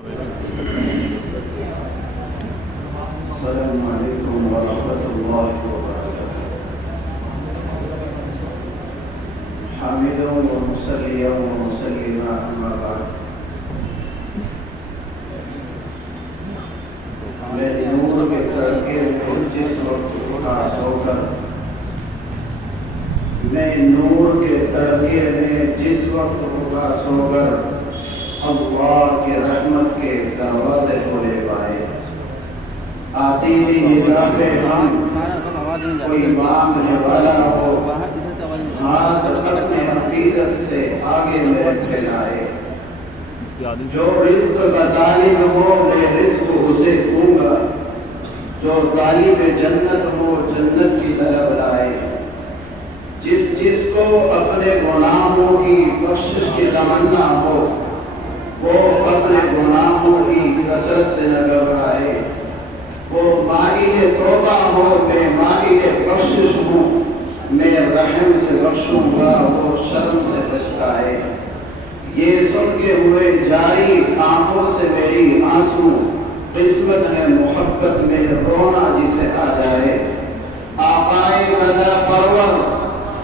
السلام علیکم ورحمۃ اللہ وبرکاتہ۔ حامدا ومصلیا ومسلما اما بعد۔ میں نور کے تڑکے میں جس وقت اٹھا سو کر، میں نور کے تڑکے میں جس وقت اٹھا سو کر اللہ کی رحمت کے دروازے کھولے پائے، آتی بھی نگاہ پہ ہم کوئی مانگنے والا ہو، ہاتھ اپنے عقیدت سے آگے میرے پھیلائے۔ جو رزق کا طالب ہو میں رزق اسے دوں گا، جو طالب جنت ہو جنت کی طرف لائے۔ جس کو اپنے گناہوں کی بخشش کی تمنا ہو، وہ اپنے گناہوں کی کثرت سے نہ گھبرائے۔ وہ مائل توبہ ہو میں مائل بخشش ہوں، میں رحم سے بخشوں گا وہ شرم سے بچائے۔ یہ سن کے ہوئے جاری آنکھوں سے میری آنسو، قسمت ہے محبت میں رونا جسے آ جائے۔ آقائے قدر پرور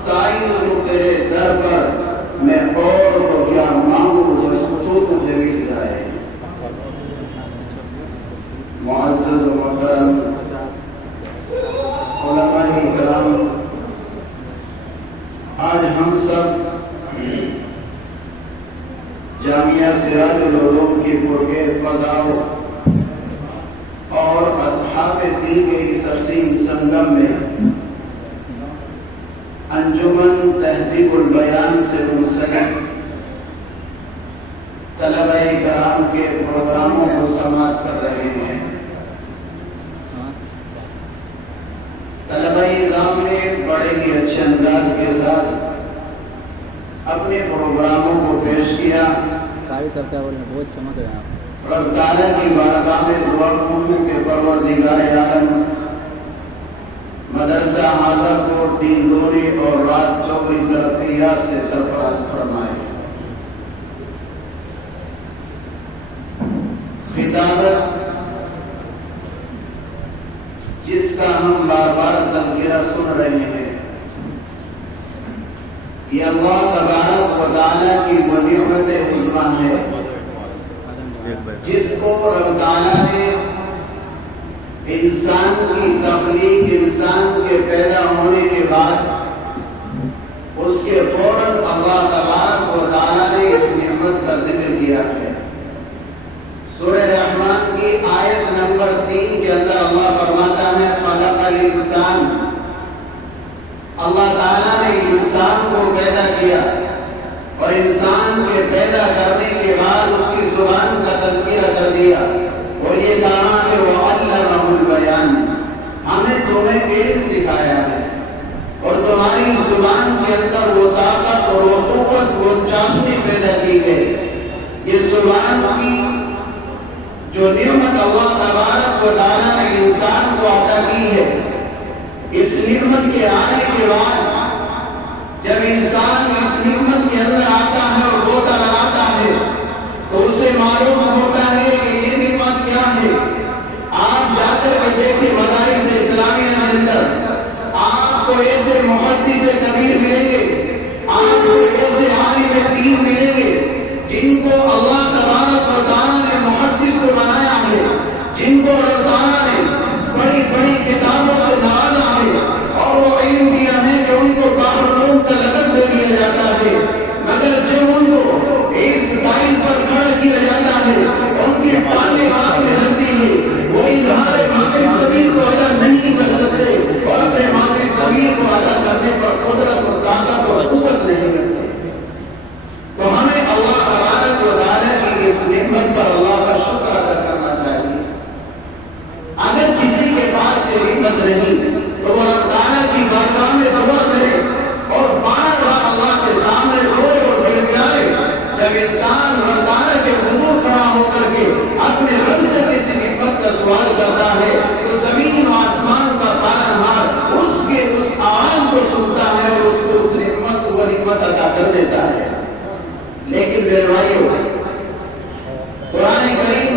سائل ہوں تیرے در پر، میں اور تو کیا مانگوں بس تو مجھے مل جائے۔ معزز و محترم علماء کرام، آج ہم سب جامعہ سراج العلوم کی پرگیر فضا اور اصحاب دل کے اس عظیم سنگم میں انجمن تہذیب البیان سے منسلک طلبہ کرام کے پروگراموں کو سماعت کر رہے ہیں۔ طلبہ کرام نے بڑے ہی اچھے انداز کے ساتھ اپنے پروگراموں کو پیش کیا۔ قاری صاحب کیا بولیں، بہت چمک رہے ہیں آپ۔ رب تعالیٰ کی بارگاہ میں دعا کروں کہ پروردگار عالم مدرسہ اعلیٰ کو دین دوری اور رات چوکری ترقیات سے سرفراز فرمائے۔ خطابت جس کا ہم بار بار تذکرہ سن رہے ہیں، یہ اللہ تبارک و تعالیٰ کی وہ نعمت عظمیٰ ہے جس کو رب تعالیٰ نے انسان کی تخلیق، انسان کے پیدا ہونے کے بعد اس کے فوراً اللہ تبارک و تعالیٰ نے اس نعمت کا ذکر کیا ہے۔ سورہ رحمان کی آیت نمبر 3 کے اندر اللہ فرماتا ہے خلق الانسان، اللہ تعالیٰ نے انسان کو پیدا کیا اور انسان کے پیدا کرنے کے بعد اس کی زبان کا تذکرہ کر دیا اور یہ کہا کہ وَعَلَّمَهُ الْبَيَانَ، ہمیں تمہیں علم سکھایا ہے اور تمہاری زبان کے اندر وہ طاقت اور وہ قوت، وہ چاشنی پیدا کی ہے۔ یہ زبان کی جو نعمت اللہ تبارک و تعالیٰ نے انسان کو عطا کی ہے، اس نعمت کے آنے کے بعد جب انسان اس نعمت کے اندر آتا ہے اور گوتا لگاتا ہے تو اسے معلوم ہوتا ہے کہ یہ نعمت کیا ہے۔ آپ جا کر کے دیکھیں مدارس اسلامیہ کے اندر آپ کو ایسے محدث کبیر ملیں گے، آپ کو ایسے عالم دین ملیں گے جن کو اللہ تبارک و تعالیٰ نے محدث کو بنایا ہے، جن کو اللہ تعالیٰ نے بڑی بڑی کتابوں سے نوازا ہے اور وہ علم دیا ہے کہ ان کو بحر العلوم کا لقب دے دیا جاتا ہے، مگر جب ان کو اس ٹائل پر کھڑا کیا جاتا ہے ان کی ٹانگیں کانپنے لگتی ہیں، وہ اظہار ماقی ضمیر کو ادا نہیں کر سکتے اور اپنے ماقی ضمیر کو ادا کرنے پر قدرت اور طاقت اور قوت نہیں رکھتے۔ تو ہمیں اللہ تبارک و تعالیٰ کی اس نعمت پر اللہ کا شکر ادا کرنا چاہیے۔ اگر کسی کے پاس یہ نعمت نہیں تو وہ رب تعالیٰ کی بارگاہ میں دعا کرے اور بار بار اللہ کے سامنے روئے اور گڑ گڑائے۔ جب انسان رب تعالیٰ کے حضور کھڑا ہو کر کے اپنے رب سے کسی نعمت کا سوال کرتا ہے تو زمین و آسمان کا پالنہار اس کے اس آواز کو سنتا ہے اور اس کو اس نعمت وہ نعمت عطا کر دیتا ہے۔ لیکن میرے بھائیو، قرآن کریم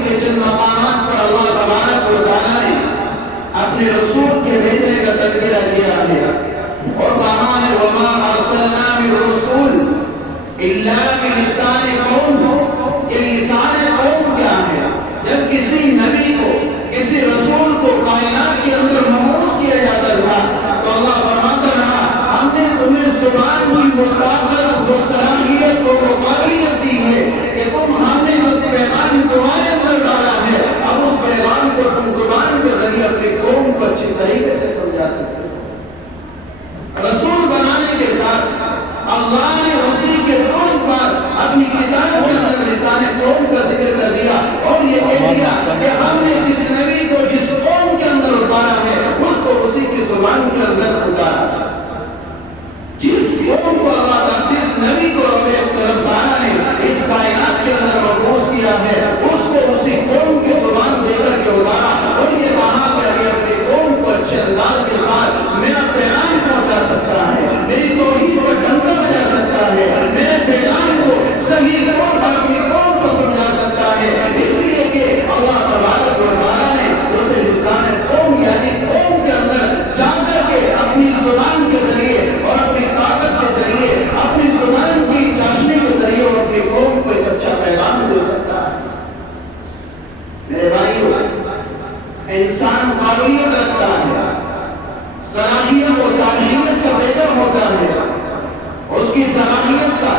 کی صلاحیت کا،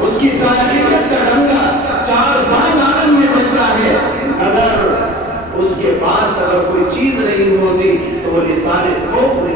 اس کی صلاحیت کا ڈنگا 4 بار عالم میں بجتا ہے، اگر اس کے پاس اگر کوئی چیز نہیں ہوتی تو وہ لسان قوم نہیں